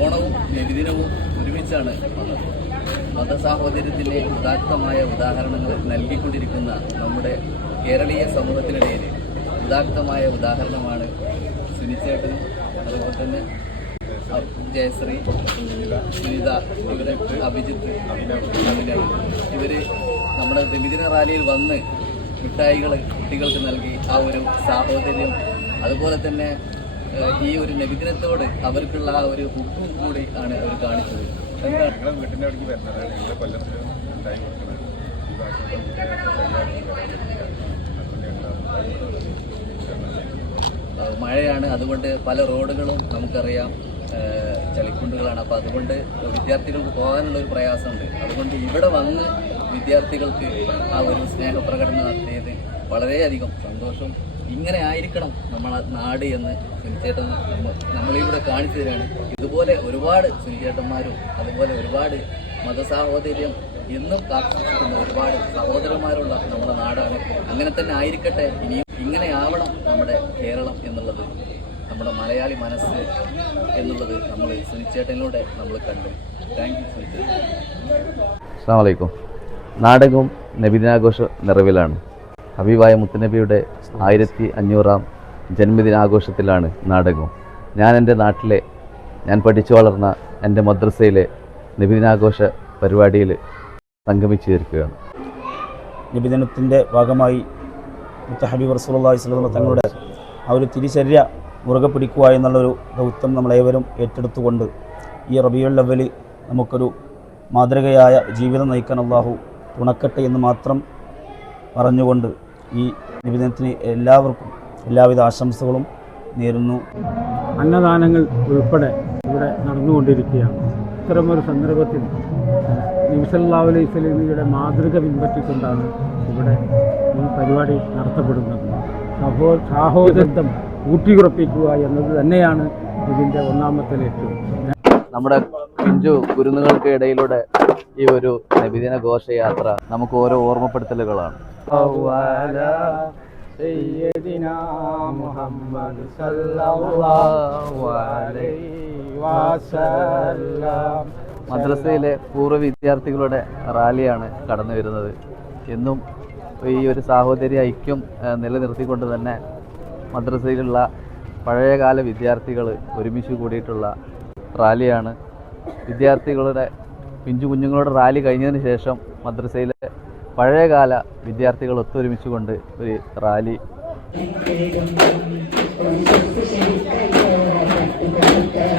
ഓണവും നബിദിനവും ഒരുമിച്ചാണ് വന്നത് മതസാഹോദര്യത്തിന്റെ ഉദാത്തമായ ഉദാഹരണങ്ങൾ നൽകിക്കൊണ്ടിരിക്കുന്ന നമ്മുടെ കേരളീയ സമൂഹത്തിനിടയിൽ ഉദാത്തമായ ഉദാഹരണമാണ് സുനിച്ചേട്ടനും അതുപോലെ തന്നെ ജയശ്രീ സുനിത ഇവർ അഭിജിത്ത് അഭിനവ്. ഇവർ നമ്മുടെ നബിദിന റാലിയിൽ വന്ന് മിഠായികൾ കുട്ടികൾക്ക് നൽകി ആ ഒരു സാഹോദര്യം. അതുപോലെ തന്നെ ഈ ഒരു നബിദിനത്തോട് അവർക്കുള്ള ആ ഒരു ഹുക്കും കൂടി ആണ് അവർ കാണിച്ചത്. എന്താണ്? ഞങ്ങളെ വീട്ടിന്റെ അവിടേക്ക് വരുന്നത് ഞങ്ങളുടെ കൊല്ലത്തിൽ ടൈം കൊടുക്കുന്നത്. ഈ പ്രാവശ്യം ഏഹ് മഴയാണ്. അതുകൊണ്ട് പല റോഡുകളും നമുക്കറിയാം. ചളിക്കുണ്ടുകളാണ്. അപ്പോൾ അതുകൊണ്ട് വിദ്യാർത്ഥികൾക്ക് പോകാനുള്ള ഒരു പ്രയാസമുണ്ട്. അതുകൊണ്ട് ഇവിടെ വന്ന് വിദ്യാർത്ഥികൾക്ക് ആ ഒരു സ്നേഹപ്രകടനം നടത്തിയത് വളരെയധികം സന്തോഷം ഇങ്ങനെ ആയിരിക്കണം നമ്മളെ നാട് എന്ന് സുനിച്ചേട്ടൻ നമ്മളിവിടെ കാണിച്ചു തരാണ് ഇതുപോലെ ഒരുപാട് സുനിച്ചേട്ടന്മാരും അതുപോലെ ഒരുപാട് മതസാഹോദര്യം എന്നും കാത്തുസൂക്ഷിക്കുന്ന ഒരുപാട് സഹോദരന്മാരുള്ള നമ്മുടെ നാടാണ്. അങ്ങനെ തന്നെ ആയിരിക്കട്ടെ ഇനിയും ഇങ്ങനെ ആവണം നമ്മുടെ കേരളം എന്നുള്ളത്. നമ്മുടെ മലയാളി മനസ്സ് എന്നുള്ളത് നമ്മൾ സുനിച്ചേട്ടനിലൂടെ നമ്മൾ കണ്ടു. താങ്ക് യു സുനിച്ചേട്ടൻ. അസ്സാം വലൈക്കും നാടകവും നബിദിനാഘോഷ നിറവിലാണ്. ഹബീബായ മുത്തനബിയുടെ ആയിരത്തി അഞ്ഞൂറാം ജന്മദിനാഘോഷത്തിലാണ് നാടകം. ഞാൻ എന്റെ നാട്ടിലെ ഞാൻ പഠിച്ചു വളർന്ന എന്റെ മദ്രസയിലെ നിബിദിനാഘോഷ പരിപാടിയിൽ സംഗമിച്ചു ചേർക്കുകയാണ്. നിബിദിനത്തിന്റെ ഭാഗമായി ഹബീബ് റസൂലി അലൈഹി തങ്ങളുടെ ആ ഒരു തിരിച്ചര്യ മുറുകെ പിടിക്കുക എന്നുള്ളൊരു ദൗത്യം നമ്മളേവരും ഏറ്റെടുത്തുകൊണ്ട് ഈ റബിയുൽ അവൽ നമുക്കൊരു മാതൃകയായ ജീവിതം നയിക്കാൻ അള്ളാഹു തുണക്കട്ടെ എന്ന് മാത്രം പറഞ്ഞുകൊണ്ട് ഈ നിവേദനത്തിന് എല്ലാവർക്കും എല്ലാവിധ ആശംസകളും നേരുന്നു. അന്നദാനങ്ങൾ ഉൾപ്പെടെ ഇവിടെ നടന്നുകൊണ്ടിരിക്കുകയാണ്. ഇത്തരമൊരു സന്ദർഭത്തിൽ നബിസല്ലാ അലൈഹി സ്വലീമിയുടെ മാതൃക പിൻപറ്റിക്കൊണ്ടാണ് ഇവിടെ ഈ പരിപാടി നടത്തപ്പെടുന്നത്. സഹോ സാഹോദരത്വം ഊട്ടിയുറപ്പിക്കുക എന്നത് തന്നെയാണ് ഇതിന്റെ ഒന്നാമത്തെ ലക്ഷ്യം. നമ്മുടെ പിഞ്ചു കുരുന്നുകൾക്ക് ഇടയിലൂടെ ഈ ഒരു നബിദിന ഘോഷയാത്ര നമുക്ക് ഓരോ ഓർമ്മപ്പെടുത്തലുകളാണ്. മദ്രസയിലെ പൂർവ വിദ്യാർത്ഥികളുടെ റാലിയാണ് കടന്നു വരുന്നത്. എന്നും ഈ ഒരു സാഹോദര്യ ഐക്യം നിലനിർത്തിക്കൊണ്ട് തന്നെ മദ്രസയിലുള്ള പഴയകാല വിദ്യാർത്ഥികൾ ഒരുമിച്ച് കൂടിയിട്ടുള്ള റാലിയാണ്. വിദ്യാർത്ഥികളുടെ പിഞ്ചു കുഞ്ഞുങ്ങളുടെ റാലി കഴിഞ്ഞതിന് ശേഷം മദ്രസയിലെ പഴയകാല വിദ്യാർത്ഥികൾ ഒത്തൊരുമിച്ചുകൊണ്ട് ഒരു റാലി Thank.